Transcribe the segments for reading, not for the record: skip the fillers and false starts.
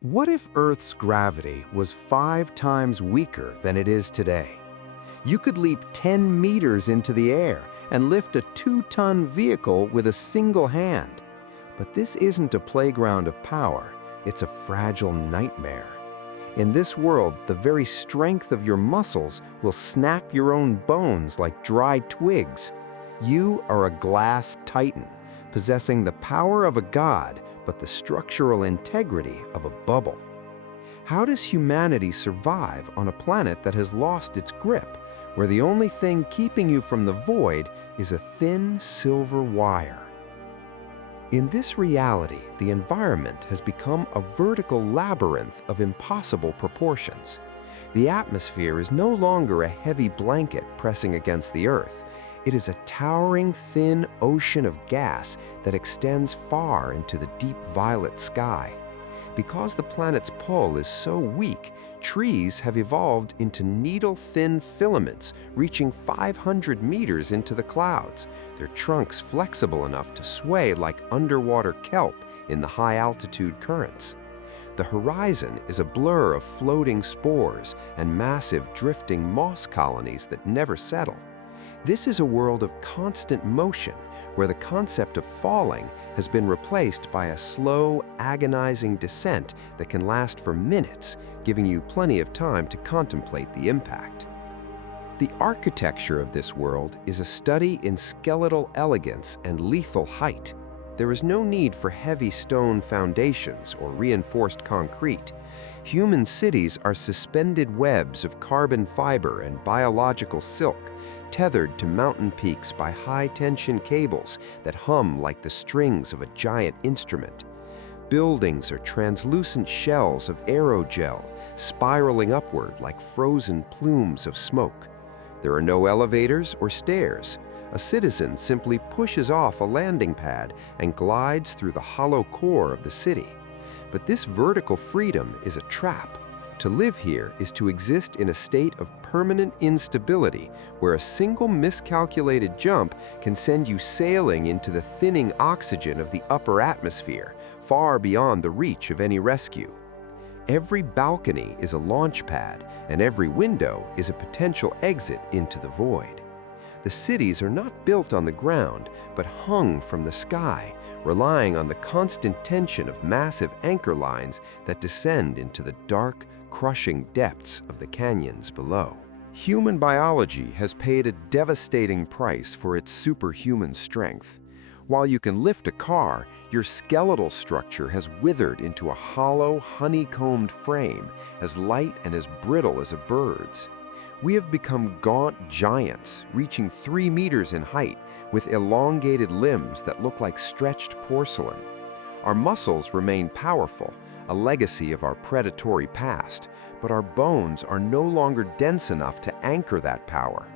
What if Earth's gravity was 5 times weaker than it is today? You could leap 10 meters into the air and lift a 2-ton vehicle with a single hand. But this isn't a playground of power, it's a fragile nightmare. In this world, the very strength of your muscles will snap your own bones like dry twigs. You are a glass titan, possessing the power of a god, but the structural integrity of a bubble. How does humanity survive on a planet that has lost its grip, where the only thing keeping you from the void is a thin silver wire? In this reality, the environment has become a vertical labyrinth of impossible proportions. The atmosphere is no longer a heavy blanket pressing against the Earth. It is a towering, thin ocean of gas that extends far into the deep violet sky. Because the planet's pull is so weak, trees have evolved into needle-thin filaments reaching 500 meters into the clouds, their trunks flexible enough to sway like underwater kelp in the high-altitude currents. The horizon is a blur of floating spores and massive drifting moss colonies that never settle. This is a world of constant motion, where the concept of falling has been replaced by a slow, agonizing descent that can last for minutes, giving you plenty of time to contemplate the impact. The architecture of this world is a study in skeletal elegance and lethal height. There is no need for heavy stone foundations or reinforced concrete. Human cities are suspended webs of carbon fiber and biological silk, tethered to mountain peaks by high-tension cables that hum like the strings of a giant instrument. Buildings are translucent shells of aerogel, spiraling upward like frozen plumes of smoke. There are no elevators or stairs. A citizen simply pushes off a landing pad and glides through the hollow core of the city. But this vertical freedom is a trap. To live here is to exist in a state of permanent instability, where a single miscalculated jump can send you sailing into the thinning oxygen of the upper atmosphere, far beyond the reach of any rescue. Every balcony is a launch pad, and every window is a potential exit into the void. The cities are not built on the ground, but hung from the sky, relying on the constant tension of massive anchor lines that descend into the dark, crushing depths of the canyons below. Human biology has paid a devastating price for its superhuman strength. While you can lift a car, your skeletal structure has withered into a hollow, honeycombed frame, as light and as brittle as a bird's. We have become gaunt giants, reaching 3 meters in height, with elongated limbs that look like stretched porcelain. Our muscles remain powerful, a legacy of our predatory past, but our bones are no longer dense enough to anchor that power.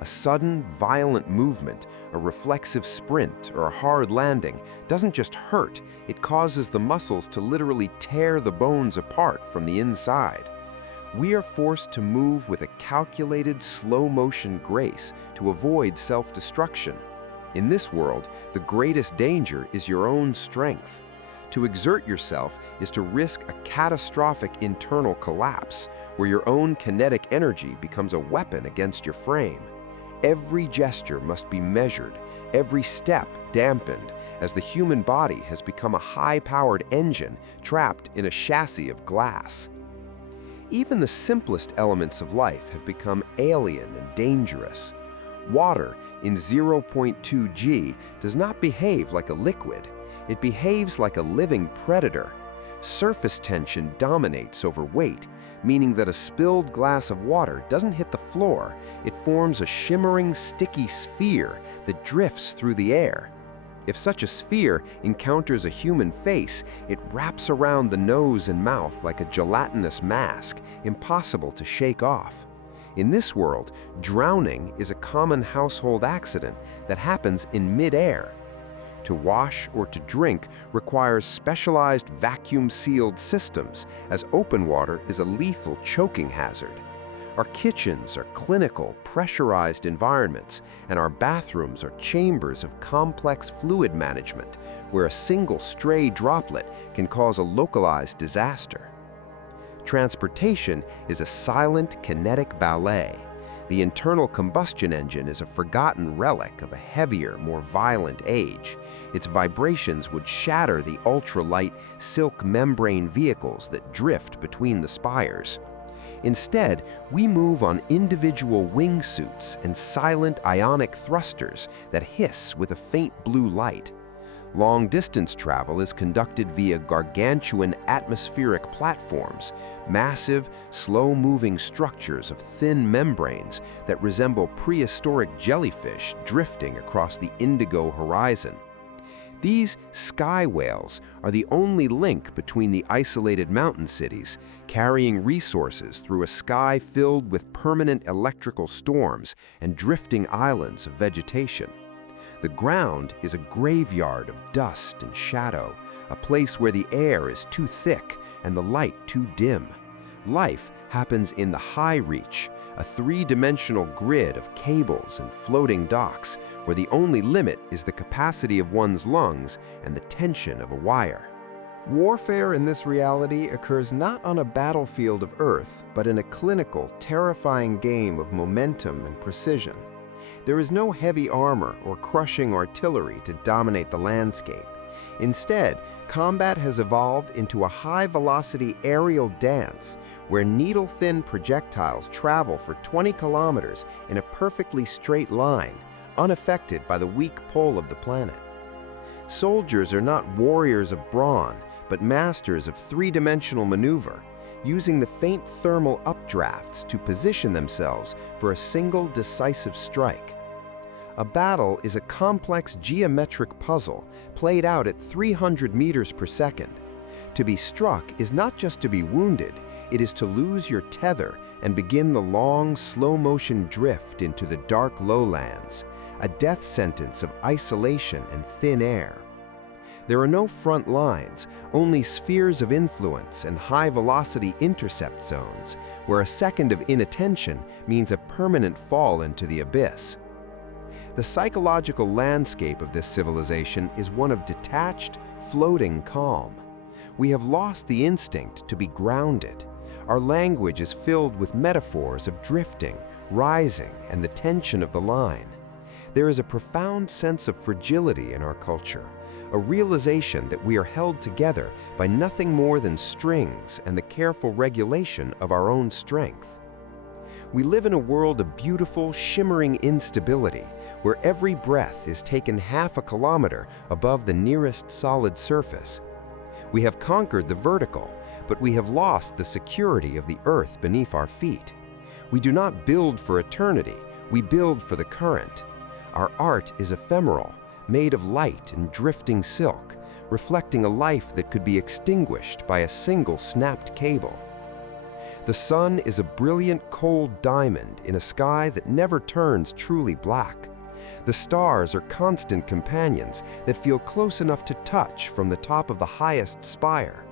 A sudden, violent movement, a reflexive sprint, or a hard landing doesn't just hurt, it causes the muscles to literally tear the bones apart from the inside. We are forced to move with a calculated, slow-motion grace to avoid self-destruction. In this world, the greatest danger is your own strength. To exert yourself is to risk a catastrophic internal collapse, where your own kinetic energy becomes a weapon against your frame. Every gesture must be measured, every step dampened, as the human body has become a high-powered engine trapped in a chassis of glass. Even the simplest elements of life have become alien and dangerous. Water in 0.2 G does not behave like a liquid. It behaves like a living predator. Surface tension dominates over weight, meaning that a spilled glass of water doesn't hit the floor. It forms a shimmering, sticky sphere that drifts through the air. If such a sphere encounters a human face, it wraps around the nose and mouth like a gelatinous mask, impossible to shake off. In this world, drowning is a common household accident that happens in mid-air. To wash or to drink requires specialized vacuum-sealed systems, as open water is a lethal choking hazard. Our kitchens are clinical, pressurized environments, and our bathrooms are chambers of complex fluid management, where a single stray droplet can cause a localized disaster. Transportation is a silent, kinetic ballet. The internal combustion engine is a forgotten relic of a heavier, more violent age. Its vibrations would shatter the ultralight, silk membrane vehicles that drift between the spires. Instead, we move on individual wingsuits and silent ionic thrusters that hiss with a faint blue light. Long-distance travel is conducted via gargantuan atmospheric platforms, massive, slow-moving structures of thin membranes that resemble prehistoric jellyfish drifting across the indigo horizon. These sky whales are the only link between the isolated mountain cities, carrying resources through a sky filled with permanent electrical storms and drifting islands of vegetation. The ground is a graveyard of dust and shadow, a place where the air is too thick and the light too dim. Life happens in the high reach, a three-dimensional grid of cables and floating docks, where the only limit is the capacity of one's lungs and the tension of a wire. Warfare in this reality occurs not on a battlefield of Earth, but in a clinical, terrifying game of momentum and precision. There is no heavy armor or crushing artillery to dominate the landscape. Instead, combat has evolved into a high-velocity aerial dance where needle-thin projectiles travel for 20 kilometers in a perfectly straight line, unaffected by the weak pull of the planet. Soldiers are not warriors of brawn, but masters of three-dimensional maneuver, using the faint thermal updrafts to position themselves for a single decisive strike. A battle is a complex geometric puzzle played out at 300 meters per second. To be struck is not just to be wounded, it is to lose your tether and begin the long, slow-motion drift into the dark lowlands, a death sentence of isolation and thin air. There are no front lines, only spheres of influence and high-velocity intercept zones, where a second of inattention means a permanent fall into the abyss. The psychological landscape of this civilization is one of detached, floating calm. We have lost the instinct to be grounded. Our language is filled with metaphors of drifting, rising, and the tension of the line. There is a profound sense of fragility in our culture, a realization that we are held together by nothing more than strings and the careful regulation of our own strength. We live in a world of beautiful, shimmering instability, where every breath is taken half a kilometer above the nearest solid surface. We have conquered the vertical, but we have lost the security of the earth beneath our feet. We do not build for eternity, we build for the current. Our art is ephemeral, made of light and drifting silk, reflecting a life that could be extinguished by a single snapped cable. The sun is a brilliant, cold diamond in a sky that never turns truly black. The stars are constant companions that feel close enough to touch from the top of the highest spire.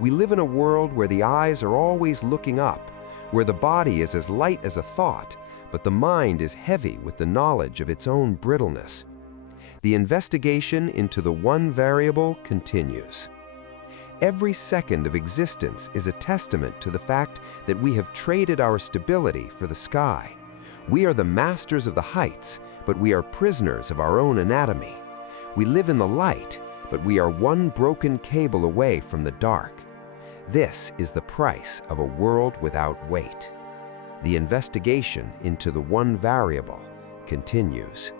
We live in a world where the eyes are always looking up, where the body is as light as a thought, but the mind is heavy with the knowledge of its own brittleness. The investigation into the one variable continues. Every second of existence is a testament to the fact that we have traded our stability for the sky. We are the masters of the heights, but we are prisoners of our own anatomy. We live in the light, but we are one broken cable away from the dark. This is the price of a world without weight. The investigation into the one variable continues.